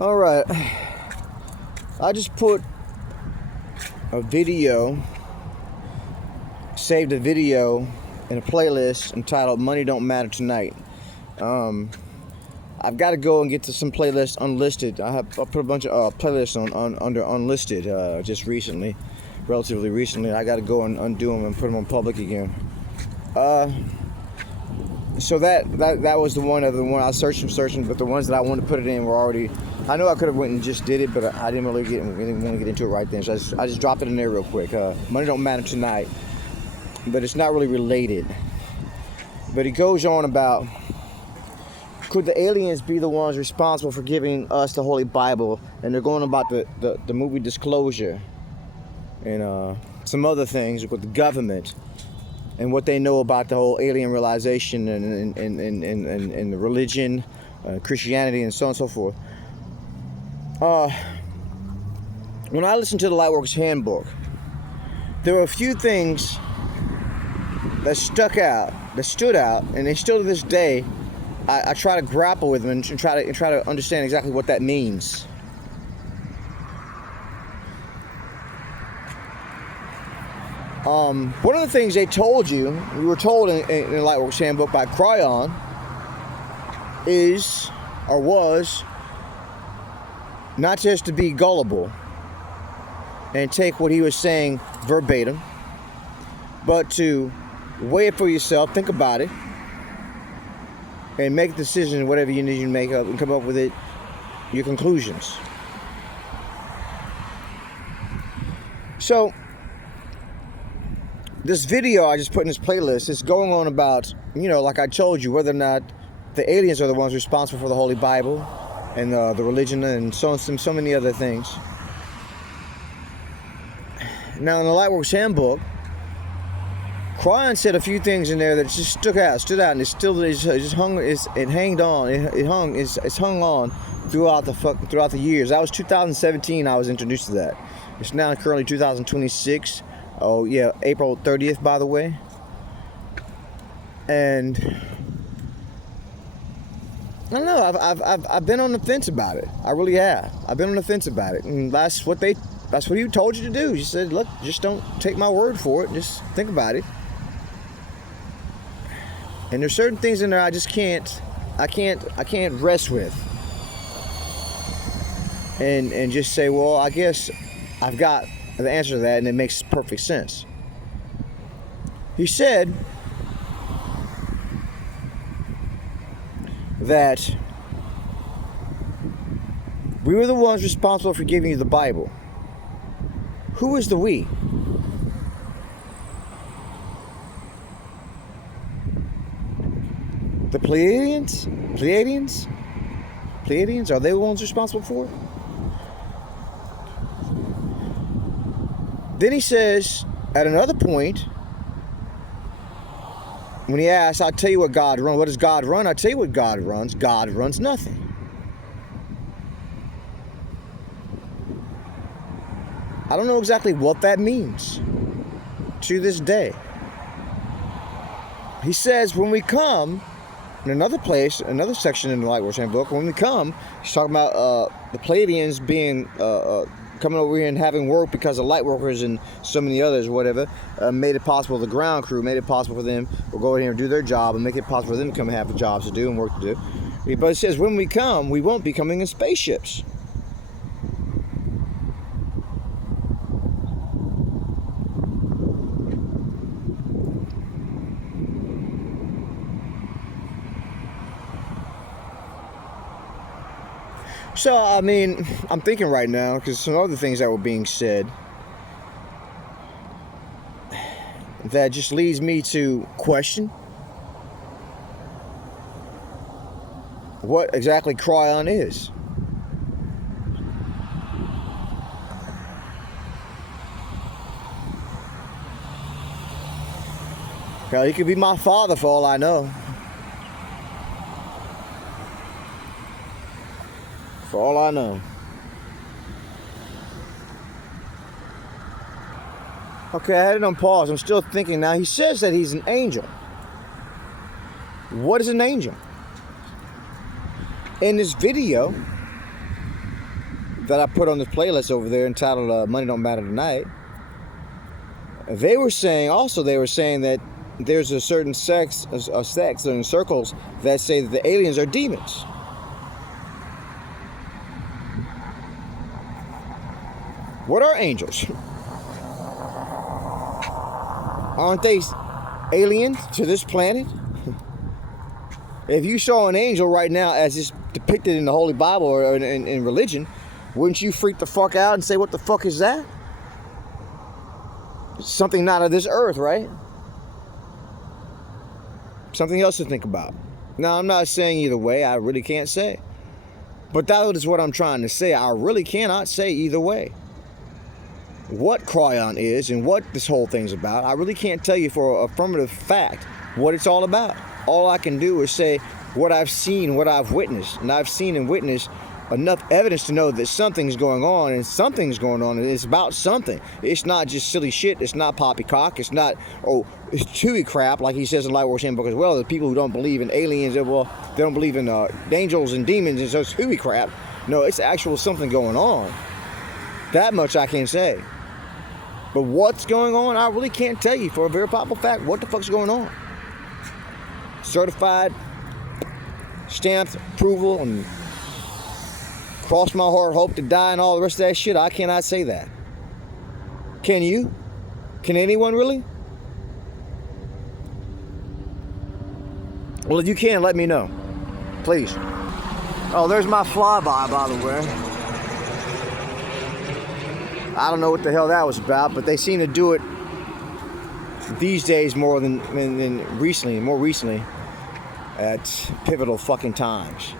Alright, I just put a video, saved a video in a playlist entitled Money Don't Matter Tonight. I've got to go and get to some playlists unlisted. I put a bunch of playlists on under unlisted just recently, relatively recently. I got to go and undo them and put them on public again. So that was the one I was searching, but the ones that I wanted to put it in were already. I know I could have went and just did it, but I didn't really want to get into it right then. So I just dropped it in there real quick. Money Don't Matter Tonight, but it's not really related. But it goes on about, could the aliens be the ones responsible for giving us the Holy Bible? And they're going about the movie Disclosure and some other things with the government and what they know about the whole alien realization and the religion, Christianity, and so on and so forth. When I listened to the Lightworkers Handbook, there were a few things that stood out, and they still to this day. I try to grapple with them and try to understand exactly what that means. One of the things they told you, we were told in the Lightworkers Handbook by Kryon, was not just to be gullible and take what he was saying verbatim, but to weigh it for yourself, think about it, and make a decision, whatever you need to make up, and come up with it, your conclusions. So, this video I just put in this playlist is going on about, like I told you, whether or not the aliens are the ones responsible for the Holy Bible and the religion and so many other things. Now, in the Lightworkers Handbook, Kryon said a few things in there that just stood out, and it's hung on throughout the years. That was 2017. I was introduced to that. It's now currently 2026. Oh yeah, April 30th, by the way. And I don't know. I've been on the fence about it. I really have. I've been on the fence about it, and that's what he told you to do. He said, "Look, just don't take my word for it. Just think about it." And there's certain things in there I can't rest with, and just say, well, I guess I've got the answer to that, and it makes perfect sense. He said that we were the ones responsible for giving you the Bible. Who is the we? The Pleiadians? Are they the ones responsible for it? Then he says, at another point, when he asks, I'll tell you what God runs. What does God run? I'll tell you what God runs. God runs nothing. I don't know exactly what that means to this day. He says, when we come, in another place, another section in the Lightworkers Handbook, when we come, he's talking about the Pleiadians being coming over here and having work because the Lightworkers and so many others, whatever, made it possible. The ground crew made it possible for them to go in here and do their job and make it possible for them to come and have jobs to do and work to do. But it says, when we come, we won't be coming in spaceships. So, I mean, I'm thinking right now, because some other things that were being said, that just leads me to question what exactly Kryon is. Hell, he could be my father for all I know. For all I know. Okay, I had it on pause. I'm still thinking now. He says that he's an angel. What is an angel? In this video, that I put on this playlist over there entitled Money Don't Matter Tonight, they were saying that there's a certain sects and circles that say that the aliens are demons. What are angels? Aren't they alien to this planet? If you saw an angel right now as it's depicted in the Holy Bible or in religion, wouldn't you freak the fuck out and say, what the fuck is that? Something not of this earth, right? Something else to think about. Now, I'm not saying either way. I really can't say. But that is what I'm trying to say. I really cannot say either way. What Kryon is and what this whole thing's about, I really can't tell you for affirmative fact what it's all about. All I can do is say what I've seen, what I've witnessed. And I've seen and witnessed enough evidence to know that something's going on, and something's going on, and it's about something. It's not just silly shit. It's not poppycock. It's not, it's chewy crap, like he says in Lightworks Handbook as well. The people who don't believe in aliens, well, they don't believe in angels and demons, and so it's chewy crap. No, it's actual something going on. That much I can say. But what's going on, I really can't tell you for a very powerful fact. What the fuck's going on? Certified, stamped, approval, and cross my heart, hope to die, and all the rest of that shit. I cannot say that. Can you? Can anyone really? Well, if you can, let me know. Please. Oh, there's my flyby, by the way. I don't know what the hell that was about, but they seem to do it these days more than recently, at pivotal fucking times.